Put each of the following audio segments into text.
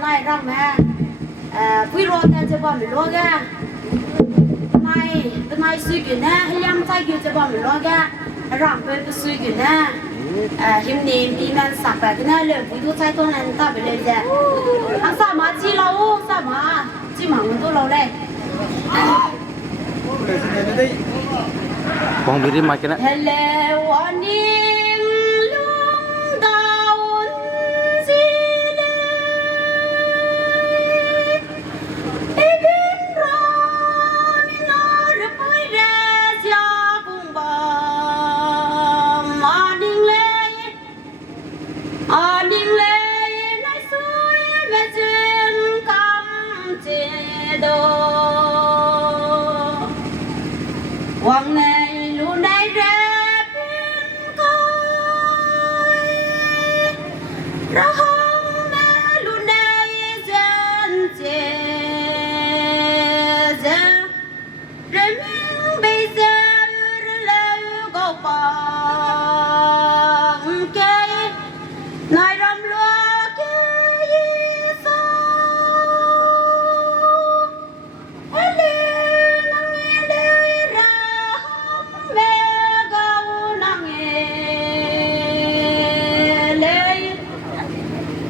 này rằng mà quý rô ta cho bọn mình lo ga này suy nghĩ nè liam tay kia cho bọn mình lo ga rằng về cái suy nghĩ nè hiện niệm đi men sạc cái nè lời quý tu tay tôi này ta phải lên ra anh sao mà chi lâu sao mà chi mà mình tôi lâu đây bong biri makin nak. hello anim lung daun zile ibin raminor poires ya kumbang ading lei nai sui me chen kam che do Hoàng này luôn đây ra bên coi ra hông mẹ luôn đây dân chè ra rồi mình bây giờ lấy gạo bằng cây này rầm lúa cây sao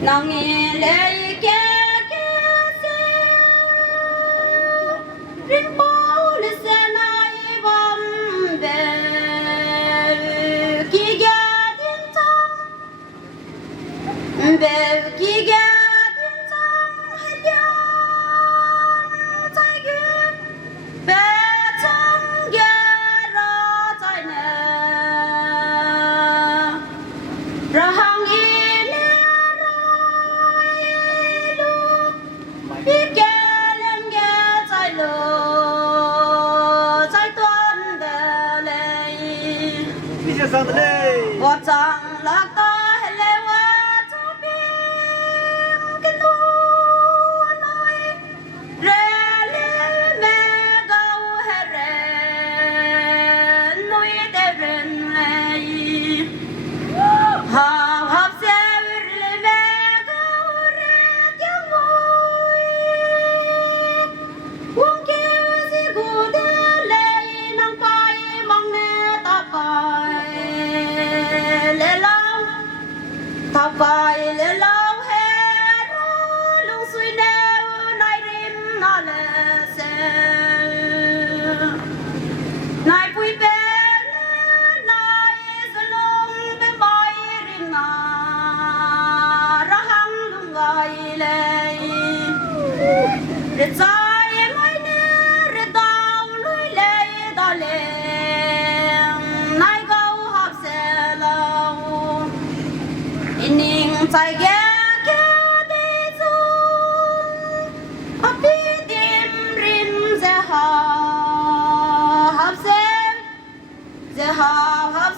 nàng nghe lời kia xe riêng bao lệ xe này bom về kia thiên trong về kia thiên trong hay nhang trái kia về trong kia ra trái nè ra hàng我长了大了我这边跟路来，人里面高还人，女的人来，好好些里面高人叫我，我给是古的来，能把梦呢打败。thọc bài lê lâu hè lung suy nêu nay rim nó lê xe nay vui bê nay sẽ lung bê môi rim nà ra hăng lung gọi lê rệt dài môi nê rệt đau lùi lê đo lê nay gâu họp xe lâu Ining tay ghé đi dung ở phía đêm rim giờ họp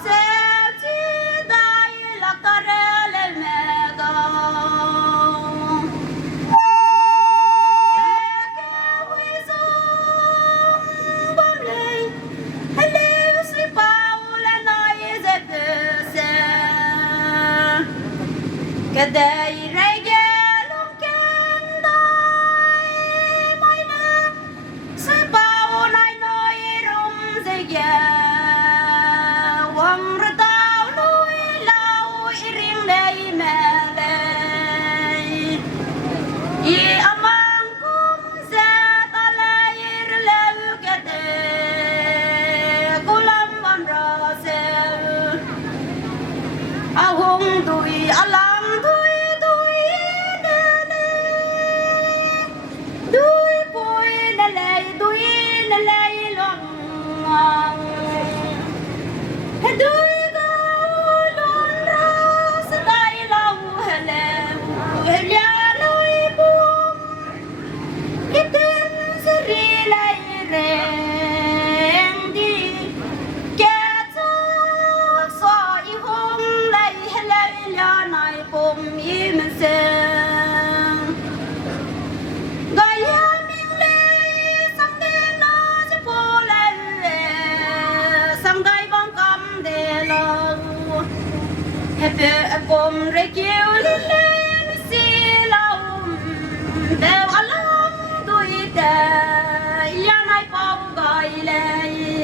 xem chỉ đại lạc ta ra lên mẹ gâu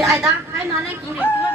ai ta hai nó này kinh được chưa